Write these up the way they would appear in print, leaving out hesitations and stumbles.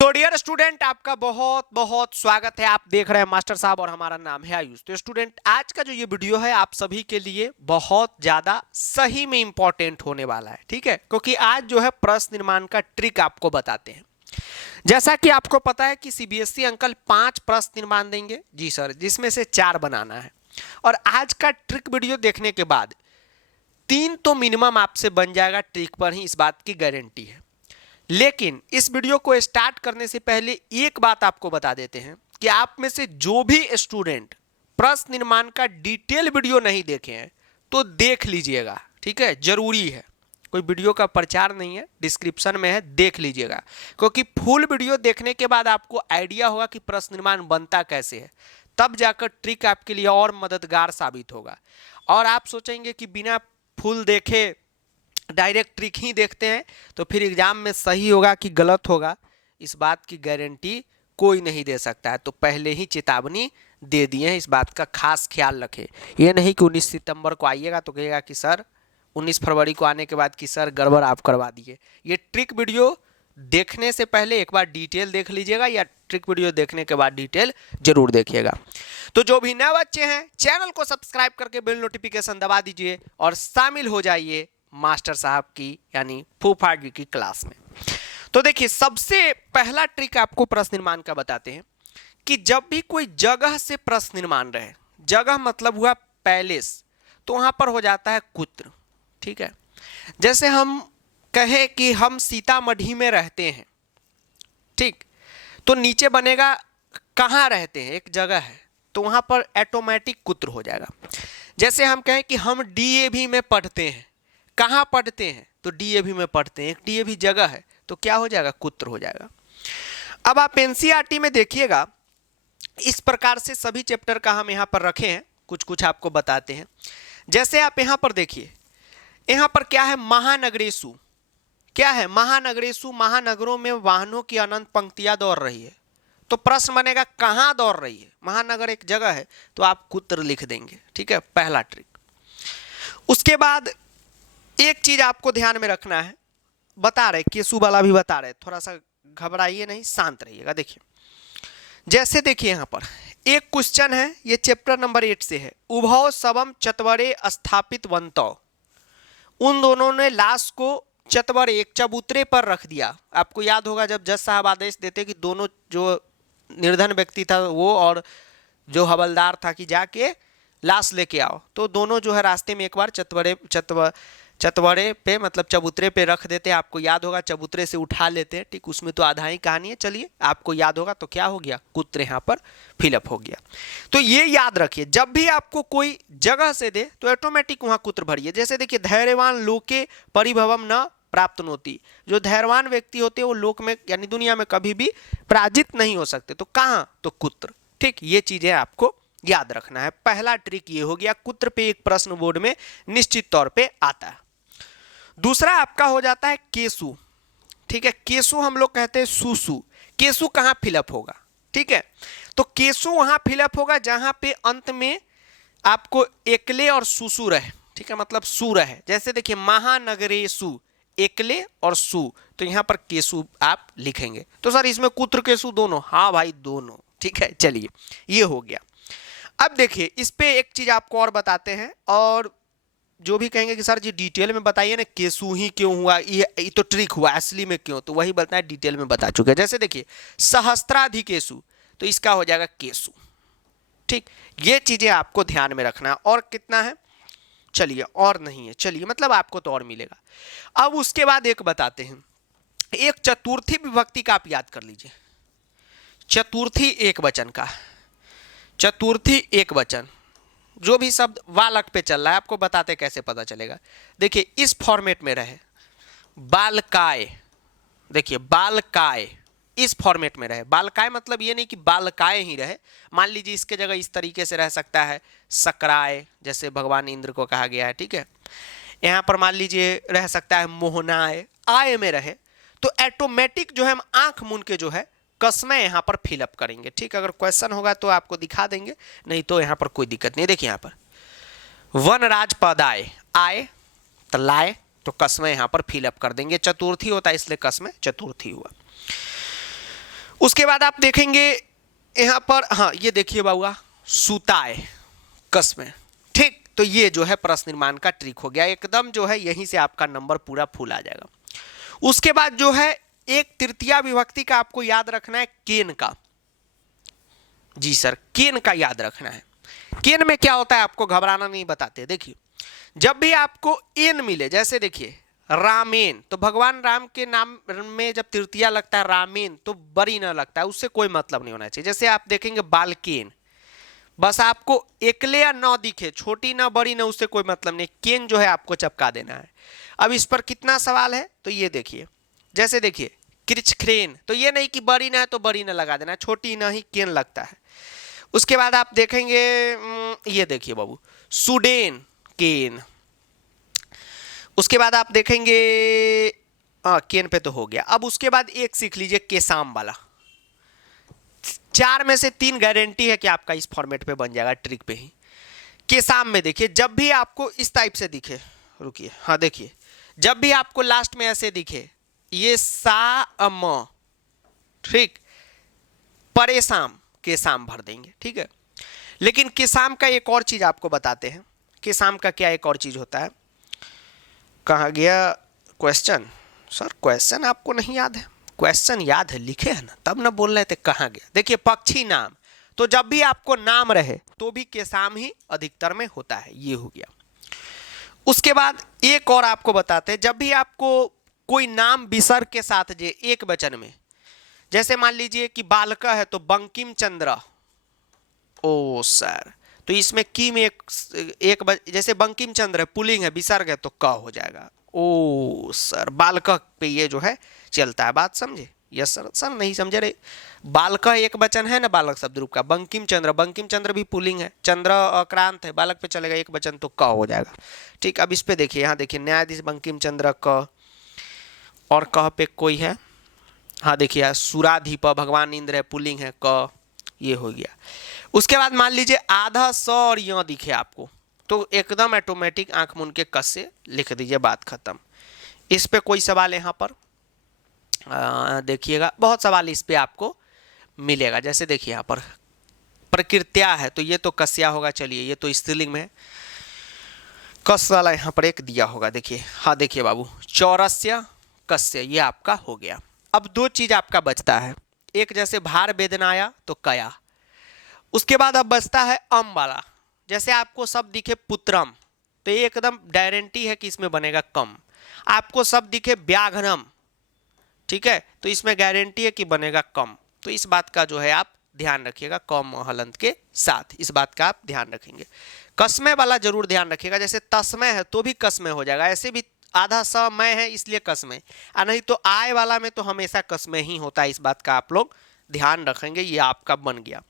तो dear student, आपका बहुत बहुत स्वागत है। आप देख रहे हैं मास्टर साहब और हमारा नाम है आयुष। तो स्टूडेंट, आज का जो ये वीडियो है आप सभी के लिए बहुत ज्यादा सही में इंपॉर्टेंट होने वाला है, ठीक है, क्योंकि आज जो है प्रश्न निर्माण का ट्रिक आपको बताते हैं। जैसा कि आपको पता है कि सीबीएसई अंकल 5 प्रश्न निर्माण देंगे जी सर, जिसमें से 4 बनाना है। और आज का ट्रिक वीडियो देखने के बाद 3 तो मिनिमम आपसे बन जाएगा ट्रिक पर ही, इस बात की गारंटी है। लेकिन इस वीडियो को स्टार्ट करने से पहले एक बात आपको बता देते हैं कि आप में से जो भी स्टूडेंट प्रश्न निर्माण का डिटेल वीडियो नहीं देखे हैं तो देख लीजिएगा, ठीक है, जरूरी है। कोई वीडियो का प्रचार नहीं है, डिस्क्रिप्शन में है, देख लीजिएगा, क्योंकि फुल वीडियो देखने के बाद आपको आइडिया होगा कि प्रश्न निर्माण बनता कैसे है। तब जाकर ट्रिक आपके लिए और मददगार साबित होगा। और आप सोचेंगे कि बिना फुल देखे डायरेक्ट ट्रिक ही देखते हैं तो फिर एग्जाम में सही होगा कि गलत होगा, इस बात की गारंटी कोई नहीं दे सकता है। तो पहले ही चेतावनी दे दिए हैं, इस बात का खास ख्याल रखें। ये नहीं कि 19 सितंबर को आइएगा तो कहिएगा कि सर 19 फरवरी को आने के बाद कि सर गड़बड़ आप करवा दिए। ये ट्रिक वीडियो देखने से पहले एक बार डिटेल देख लीजिएगा, या ट्रिक वीडियो देखने के बाद डिटेल जरूर देखिएगा। तो जो भी नए बच्चे हैं चैनल को सब्सक्राइब करके बेल नोटिफिकेशन दबा दीजिए और शामिल हो जाइए मास्टर साहब की यानी फूफा जी की क्लास में। तो देखिए, सबसे पहला ट्रिक आपको प्रश्न निर्माण का बताते हैं कि जब भी कोई जगह से प्रश्न निर्माण रहे, जगह मतलब हुआ पैलेस, तो वहां पर हो जाता है कुत्र, ठीक है। जैसे हम कहें कि हम सीतामढ़ी में रहते हैं, ठीक, तो नीचे बनेगा कहाँ रहते हैं, एक जगह है, तो वहां पर ऑटोमेटिक कुत्र हो जाएगा। जैसे हम कहें कि हम डीएवी में पढ़ते हैं, कहाँ पढ़ते हैं, तो डीएवी में पढ़ते हैं, एक डीएवी जगह है, तो क्या हो जाएगा, कुत्र हो जाएगा। अब आप एनसीईआरटी में देखिएगा, इस प्रकार से सभी चैप्टर का हम यहाँ पर रखे हैं, कुछ कुछ आपको बताते हैं। जैसे आप यहाँ पर देखिए, यहाँ पर क्या है, महानगरेशु, क्या है, महानगरेशु, महानगरों में वाहनों की अनंत पंक्तियां दौड़ रही है। तो प्रश्न बनेगा कहाँ दौड़ रही है, महानगर एक जगह है, तो आप कुत्र लिख देंगे, ठीक है, पहला ट्रिक। उसके बाद एक चीज आपको ध्यान में रखना है, बता रहे केसु वाला भी बता रहे, थोड़ा सा घबराइए नहीं, शांत रहिएगा। देखिए, जैसे देखिए यहाँ पर एक क्वेश्चन है, ये चैप्टर नंबर 8 से है, उभौ सबम चतवरे स्थापित वंतो, उन दोनों ने लाश को चतवर एक चबूतरे पर रख दिया। आपको याद होगा जब जज साहब आदेश देते कि दोनों, जो निर्धन व्यक्ति था वो और जो हवलदार था कि जाके लाश लेके आओ, तो दोनों जो है रास्ते में एक बार चतवरे पे मतलब चबूतरे पे रख देते हैं। आपको याद होगा चबूतरे से उठा लेते हैं, ठीक, उसमें तो आधा ही कहानी है। चलिए, आपको याद होगा तो क्या हो गया, कुत्र यहाँ पर फिलअप हो गया। तो ये याद रखिए, जब भी आपको कोई जगह से दे तो ऑटोमेटिक वहां कुत्र भरिए। जैसे देखिए, धैर्यवान लोके परिभवम न प्राप्त होती, जो धैर्यवान व्यक्ति होते हैं वो लोक में यानी दुनिया में कभी भी पराजित नहीं हो सकते, तो कहाँ, तो कुत्र, ठीक। ये चीजें आपको याद रखना है। पहला ट्रिक ये हो गया, कुत्र पे एक प्रश्न बोर्ड में निश्चित तौर पे आता है। दूसरा आपका हो जाता है केसु, ठीक है, केसु हम लोग कहते हैं सुसु। केसु कहां फिलअप होगा, ठीक है, तो केसु वहां फिलअप होगा जहां पे अंत में आपको एकले और सुसु रहे, ठीक है, मतलब सु रहे। जैसे देखिए, महानगरेसु, एकले और सु, तो यहां पर केसु आप लिखेंगे। तो सर इसमें कुत्र केसु दोनों, हाँ भाई दोनों, ठीक है। चलिए, ये हो गया। अब देखिए, इस पे एक चीज आपको और बताते हैं, और जो भी कहेंगे कि सर जी डिटेल में बताइए ना, केसु ही क्यों हुआ, ये तो ट्रिक हुआ, असली में क्यों, तो वही बताए, डिटेल में बता चुके हैं। जैसे देखिए, सहस्त्राधिकेसु, तो इसका हो जाएगा केसु, ठीक। ये चीजें आपको ध्यान में रखना। और कितना है, चलिए, और नहीं है, चलिए, मतलब आपको तो और मिलेगा। अब उसके बाद एक बताते हैं, एक चतुर्थी विभक्ति का आप याद कर लीजिए, चतुर्थी एक वचन का, चतुर्थी एक वचन, जो भी शब्द वालक पे चल रहा है, आपको बताते कैसे पता चलेगा। देखिए, इस फॉर्मेट में रहे, बालकाय, देखिए बालकाय इस फॉर्मेट में रहे। बालकाय मतलब ये नहीं कि बालकाय ही रहे, मान लीजिए इसके जगह इस तरीके से रह सकता है, सकराय, जैसे भगवान इंद्र को कहा गया है, ठीक है। यहाँ पर मान लीजिए रह सकता है मोहनाय, आय में रहे, तो ऑटोमेटिक जो है हम आंख मूंद के जो है कसमें यहाँ पर फिलअप करेंगे, ठीक। अगर क्वेश्चन होगा तो आपको दिखा देंगे, नहीं तो यहाँ पर कोई दिक्कत नहीं। देखिए यहाँ पर वनराज पदाय, आए तो लाए, तो कसमें यहाँ पर फिलअप कर देंगे। चतुर्थी होता है इसलिए कसमें चतुर्थी हुआ। उसके बाद आप देखेंगे यहाँ पर, हाँ ये देखिए बाबूआ, सुताए कस्में, ठीक। तो ये जो है प्रश्न निर्माण का ट्रिक हो गया, एकदम जो है यहीं से आपका नंबर पूरा फुल आ जाएगा। उसके बाद जो है एक तृतीया विभक्ति का आपको याद रखना है, केन का। जी सर, केन का याद रखना है। केन में क्या होता है आपको घबराना नहीं बताते। देखिए जब भी आपको एन मिले, जैसे देखिए रामेन, तो भगवान राम के नाम में जब तृतीया लगता है रामेन तो बड़ी ना लगता है, उससे कोई मतलब नहीं होना चाहिए। जैसे आप देखेंगे बालकेन, बस आपको एकले या न दिखे, छोटी ना बड़ी ना, उससे कोई मतलब नहीं, केन जो है आपको चपका देना है। अब इस पर कितना सवाल है, तो ये देखिए, जैसे देखिए कृच्छ्रेन, तो ये नहीं कि बड़ी ना है तो बड़ी ना लगा देना, छोटी ना ही केन लगता है। उसके बाद आप देखेंगे ये देखिए बाबू, सुडेन केन। उसके बाद आप देखेंगे केन पे तो हो गया। अब उसके बाद एक सीख लीजिए केसाम वाला। 4 में से 3 गारंटी है कि आपका इस फॉर्मेट पे बन जाएगा, ट्रिक पे ही। केसाम में देखिए जब भी आपको इस टाइप से दिखे, रुकिए, हाँ देखिए, जब भी आपको लास्ट में ऐसे दिखे, ये सा म, ठीक, परेशान केसाम भर देंगे, ठीक है। लेकिन केसाम का एक और चीज आपको बताते हैं, केसाम का क्या एक और चीज होता है। कहाँ गया क्वेश्चन? सर क्वेश्चन आपको नहीं याद है? क्वेश्चन याद है, लिखे है ना, तब ना बोल रहे थे कहाँ गया। देखिए पक्षी नाम, तो जब भी आपको नाम रहे तो भी केसाम ही अधिकतर में होता है, ये हो गया। उसके बाद एक और आपको बताते हैं, जब भी आपको कोई नाम विसर्ग के साथ जे एक वचन में, जैसे मान लीजिए कि बालका है तो बंकिम चंद्र, ओ सर, तो इसमें की में जैसे बंकिम चंद्र है पुलिंग है, विसर्ग है तो क हो जाएगा। ओ सर, बालक पे ये जो है चलता है, बात समझे? Yes sir. सर नहीं समझे रे, बालक एक वचन है ना बालक शब्द रूप का, बंकिम चंद्र भी पुलिंग है, चंद्र अक्रांत है, बालक पे चलेगा एक वचन तो क हो जाएगा, ठीक। अब इस पे देखिए, यहाँ देखिए न्यायाधीश बंकिम चंद्र क, और कह पे कोई है, हाँ देखिए सुराधीप, भगवान इंद्र है, पुलिंग है, क, ये हो गया। उसके बाद मान लीजिए आधा स और य दिखे आपको, तो एकदम ऑटोमेटिक आंख मूंद के कस से लिख दीजिए, बात खत्म। इस पे कोई सवाल यहाँ पर देखिएगा, बहुत सवाल इस पे आपको मिलेगा। जैसे देखिए यहाँ पर प्रकृत्या है, तो ये तो कस्या होगा, चलिए ये तो स्त्रीलिंग में है, कस वाला यहाँ पर एक दिया होगा, देखिए, हाँ देखिए बाबू, चौरस्य कस्य, ये आपका हो गया। अब 2 चीज आपका बचता है, एक जैसे भार वेदनाया तो कया, उसके बाद अब बचता है अम वाला। जैसे आपको शब्द दिखे पुत्रम, तो ये एकदम गारंटी है कि इसमें बनेगा कम। आपको शब्द दिखे व्याघ्रम, ठीक है, तो इसमें गारंटी है कि बनेगा कम। तो इस बात का जो है आप ध्यान रखिएगा, कम हलंत के साथ, इस बात का आप ध्यान रखेंगे। कसमे वाला जरूर ध्यान रखिएगा, जैसे तस्मय है तो भी कसमे हो जाएगा, ऐसे भी आधा समय है इसलिए कसमे, और नहीं तो आय वाला में तो हमेशा कसमे ही होता है, इस बात का आप लोग ध्यान रखेंगे। ये आपका बन गया।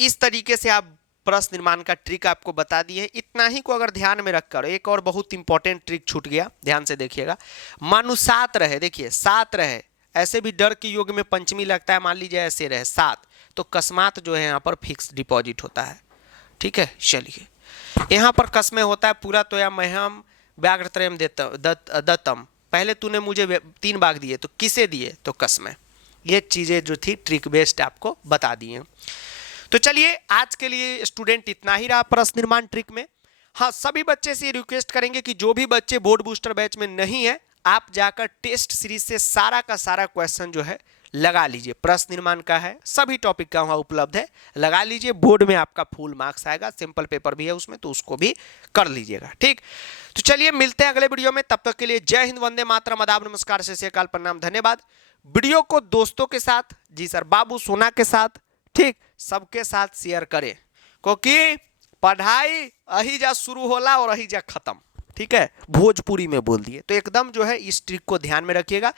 इस तरीके से आप प्रश्न निर्माण का ट्रिक आपको बता दिए। इतना ही को अगर ध्यान में रखकर, एक और बहुत इंपॉर्टेंट ट्रिक छूट गया, ध्यान से देखिएगा। मानो 7 रहे, देखिए 7 रहे, ऐसे भी डर के योग में पंचमी लगता है, मान लीजिए ऐसे रहे 7, तो कस्मात जो है यहाँ पर फिक्स डिपॉजिट होता है, ठीक है। चलिए यहाँ पर कसमे होता है पूरा, तो या महम व्याघ्रत्रयम दत्तम, पहले तूने मुझे 3 बाघ दिए तो किसे दिए, तो कसमे। ये चीज़ें जो थी ट्रिक बेस्ड आपको बता दी हैं। तो चलिए आज के लिए स्टूडेंट इतना ही रहा प्रश्न निर्माण ट्रिक में। हाँ, सभी बच्चे से रिक्वेस्ट करेंगे कि जो भी बच्चे बोर्ड बूस्टर बैच में नहीं है, आप जाकर टेस्ट सीरीज से सारा का सारा क्वेश्चन जो है लगा लीजिए, प्रश्न निर्माण का है, सभी टॉपिक का वहाँ उपलब्ध है, लगा लीजिए। बोर्ड में आपका फुल मार्क्स आएगा, सिंपल पेपर भी है उसमें, तो उसको भी कर लीजिएगा, ठीक। तो चलिए मिलते हैं अगले वीडियो में, तब तक के लिए जय हिंद, वंदे मातरम, आदाब, नमस्कार, सत श्री अकाल, प्रणाम, धन्यवाद। वीडियो को दोस्तों के साथ, जी सर, बाबू सोना के साथ, ठीक, सबके साथ शेयर करें, क्योंकि पढ़ाई अहिजा शुरू होला और अहिजा खत्म, ठीक है, भोजपुरी में बोल दिए। तो एकदम जो है इस ट्रिक को ध्यान में रखिएगा,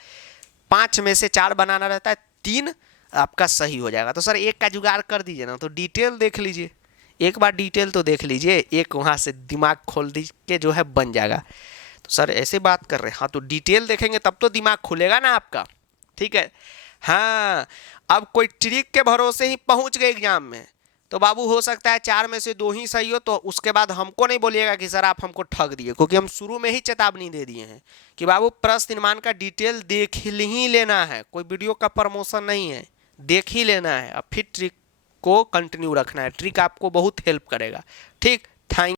5 में से 4 बनाना रहता है, 3 आपका सही हो जाएगा। तो सर एक का जुगाड़ कर दीजिए ना, तो डिटेल देख लीजिए, एक बार डिटेल तो देख लीजिए, एक वहाँ से दिमाग खोल दीजिए जो है बन जाएगा। तो सर ऐसे बात कर रहे हैं, हाँ तो डिटेल देखेंगे तब तो दिमाग खुलेगा ना आपका, ठीक है। हाँ, अब कोई ट्रिक के भरोसे ही पहुंच गए एग्जाम में, तो तो बाबू हो सकता है 4 में से 2 ही सही हो, तो उसके बाद हमको नहीं बोलिएगा कि सर आप हमको ठग दिए, क्योंकि हम शुरू में ही चेतावनी दे दिए हैं कि बाबू प्रश्न निर्माण का डिटेल देख ही लेना है, कोई वीडियो का प्रमोशन नहीं है, देख ही लेना है। अब फिर ट्रिक को कंटिन्यू रखना है, ट्रिक आपको बहुत हेल्प करेगा। ठीक, थैंक